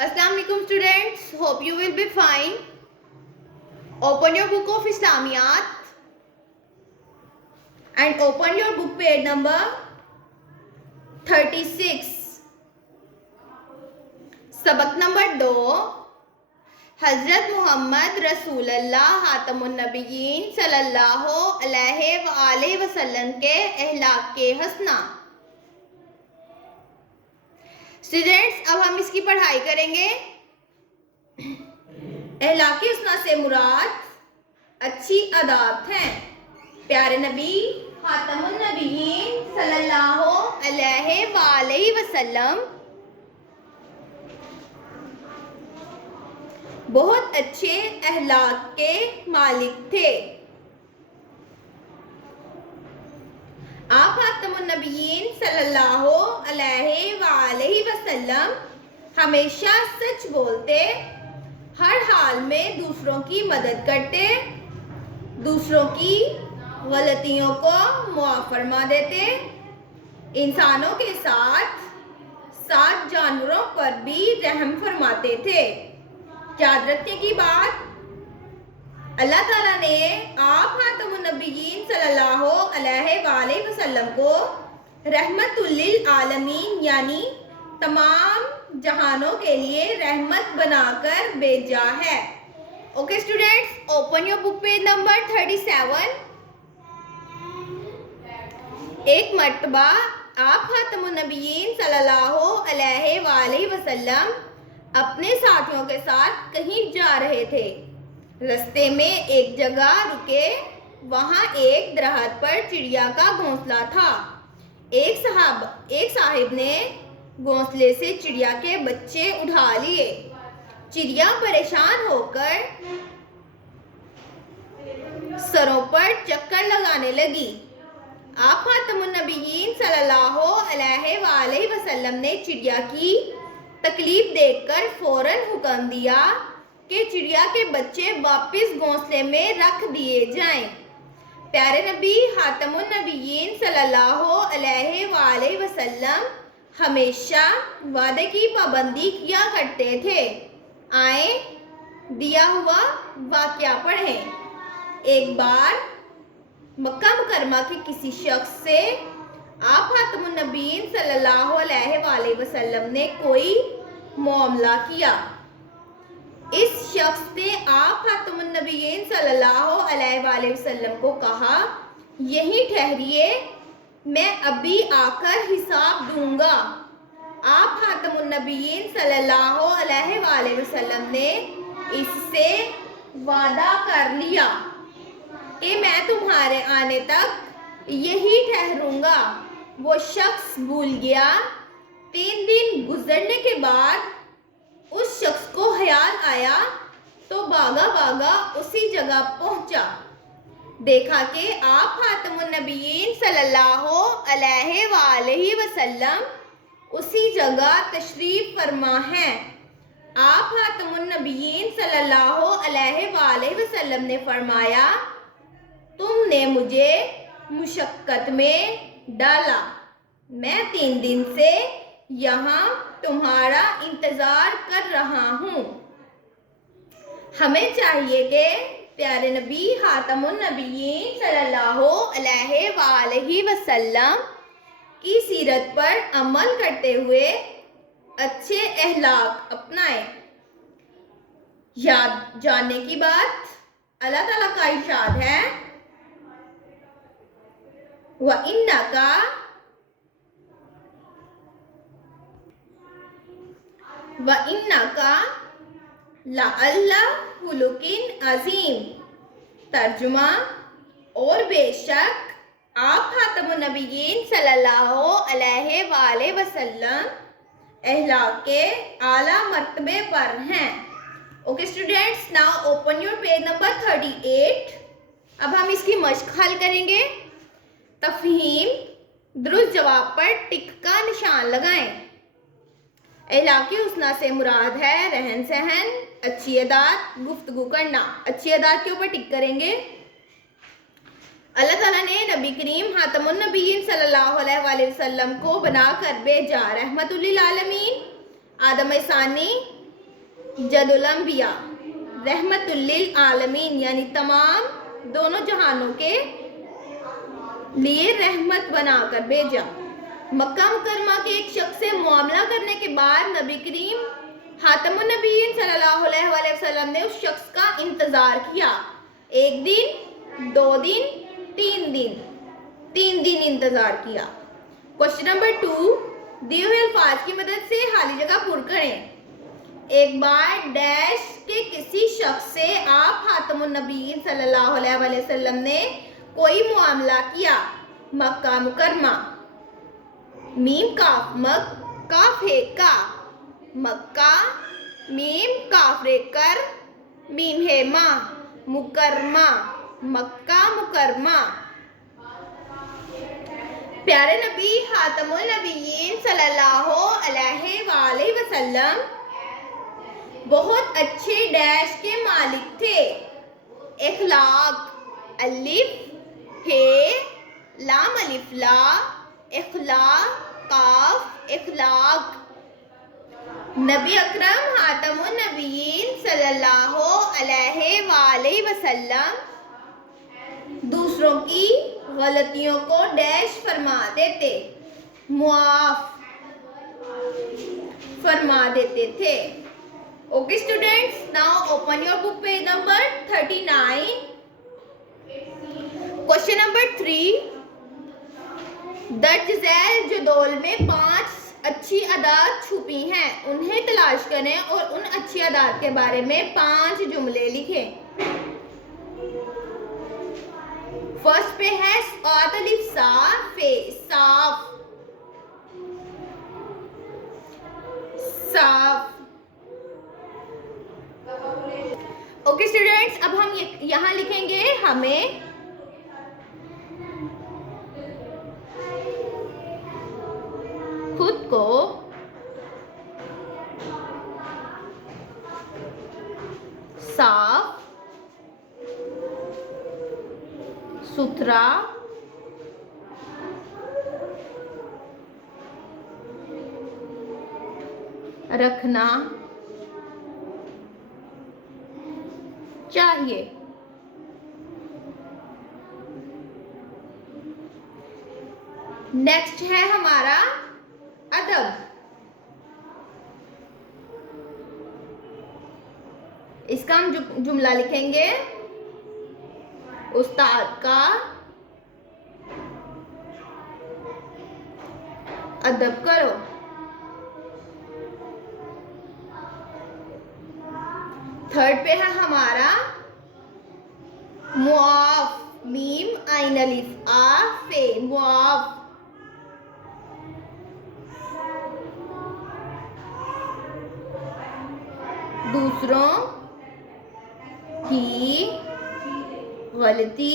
Assalamu alaikum students, hope you will be fine. Open your book of Islamiyat and open your book page number 36. सबक number 2, हज़रत मोहम्मद रसूलुल्लाह खातमुन नबिय्यीन सल्लल्लाहु अलैहि वसल्लम के अहलाक के हसना। स्टूडेंट्स, अब हम इसकी पढ़ाई करेंगे। अहलाक हसना से मुराद अच्छी आदात हैं। प्यारे नबी खातमुन नबिय्यीन सल्लल्लाहु अलैहि वसल्लम बहुत अच्छे अहलाक के मालिक थे। आप खातमुन नबिय्यीन सल्लल्लाहु अलैहि वसल्लम हमेशा सच बोलते, हर हाल में दूसरों की मदद करते, दूसरों की गलतियों को मुआफ़ फरमा देते, इंसानों के साथ साथ जानवरों पर भी रहम फरमाते थे। याद रखने की बात, अल्लाह ताला ने आप खातमुन नबिय्यीन सल्लल्लाहु अलैहि वसल्लम को रहमतुल लिल आलमीन यानी तमाम जहानों के लिए रहमत बनाकर भेजा है। Okay students, open your book page number 37। एक मर्तबा आप खातमुन नबिय्यीन सल्लल्लाहु अलैहि वसल्लम अपने साथियों के साथ कहीं जा रहे थे। रास्ते में एक जगह रुके, वहाँ एक दरख्त पर चिड़िया का घोंसला था। एक साहिब ने घोंसले से चिड़िया के बच्चे उठा लिए। चिड़िया परेशान होकर सरों पर चक्कर लगाने लगी। आप खातमुन नबिय्यीन सल्लल्लाहु अलैहि वसल्लम ने चिड़िया की तकलीफ देखकर फौरन हुक्म दिया कि चिड़िया के बच्चे वापस घोंसले में रख दिए जाएं। प्यारे नबी खातमुन नबिय्यीन सल्लल्लाहु अलैहि वसल्लम हमेशा वादे की पाबंदी किया करते थे। आए दिया हुआ वाक़या पढ़ें। एक बार मक्का मुकरमा के किसी शख्स से आप खातमुन नबिय्यीन सल्लल्लाहु अलैहि वसल्लम ने कोई मामला किया। इस शख्स ने आप खातमुन नबिय्यीन सल्लल्लाहु अलैहि वसल्लम को कहा, यहीं ठहरिए, मैं अभी आकर हिसाब दूंगा। आप खातमुन नबिय्यीन सल्लल्लाहु अलैहि वसल्लम ने इससे वादा कर लिया कि मैं तुम्हारे आने तक यही ठहरूंगा। वो शख्स भूल गया। 3 दिन गुजरने के बाद उस शख्स को ख्याल आया तो भागा भागा उसी जगह पहुंचा। देखा कि आप खातमुन नबिय्यीन सल्लल्लाहु अलैहि वसल्लम उसी जगह तशरीफ फरमा हैं। आप खातमुन नबिय्यीन सल्लल्लाहु अलैहि वसल्लम ने फरमाया, तुमने मुझे मुशक्कत में डाला। मैं 3 दिन से यहाँ तुम्हारा इंतज़ार कर रहा हूँ। हमें चाहिए कि प्यारे नबी खातमुन नबिय्यीन सल्लल्लाहु अलैहि वसल्लम की सीरत पर अमल करते हुए अच्छे अहलाक अपनाएं। याद जानने की बात, अल्लाह ताला का इरशाद है, व इन्नका लअला खुलुकिन अज़ीम। तर्जुमा, और बेशक आप खातमुन नबिय्यीन सल्लल्लाहु अलैहि वसल्लम अहलाक के आला मर्तबे पर हैं। Okay students, now open your page number 38। अब हम इसकी मश्क हल करेंगे। तफहीम, दुरुस्त जवाब पर टिक का निशान लगाएं। अहलाक हुस्ना से मुराद है रहन सहन, अच्छी अदात, गुफ्तगू करना। अच्छी अदात के ऊपर टिक करेंगे। अल्लाह ताला ने नबी करीम खातमुन नबिय्यीन सल्लल्लाहु अलैहि वसल्लम को बनाकर भेजा रहमतुल लिल आलमीन। आदम सानी जदुल अंबिया, रहमतुल लिल आलमीन यानी तमाम दोनों जहानों के लिए रहमत बनाकर भेजा। मक्का मुकरमा के एक शख्स से मुआमला करने के बाद नबी करीम खातमुन नबीयीन सल्लल्लाहु अलैहि वसल्लम ने उस शख्स का इंतजार किया। 1 दिन, 2 दिन, 3 दिन, 3 दिन इंतजार किया। क्वेश्चन नंबर 2, दिए हुए अल्फाज की मदद से खाली जगह पुर करें। एक बार डैश के किसी शख्स से आप खातमुन नबीयीन सल्लल्लाहु अलैहि वसल्लम ने कोई मुआमला किया। मक्का मुकरमा, मीम काफ मक काफ है का, मक्का मीम काफ रे कर, मीम है मा, मुकरमा, मक्का मुकरमा। प्यारे नबी खातमुन नबीयीन सल्लल्लाहु अलैहि वसल्लम बहुत अच्छे डैश के मालिक थे। इखलाक, अलिफ हे लाम अलिफ ला, इखलाक काफ इखलाक। नबी अकरम खातमुन नबीयीन सल्लल्लाहु अलैहि वसल्लम दूसरों की गलतियों को डैश फरमा देते, मुआफ फरमा देते थे। Okay students, now open your book page number 39। Question number 3, दर्ज झैल जदोल में 5 अच्छी आदात छुपी हैं, उन्हें तलाश करें और उन अच्छी आदात के बारे में 5 जुमले लिखें। फर्स्ट पे है सात अलिफ सा फे, साफ साफ। ओके स्टूडेंट्स, अब हम यहाँ लिखेंगे हमें खुद को साफ सुथरा रखना चाहिए। नेक्स्ट है हमारा अदब। इसका हम जुमला लिखेंगे, उस्ताद का अदब करो। थर्ड पे है हमारा मुआफ, मीम आइन अलिफ आ फे, मुआफ। दूसरों की गलती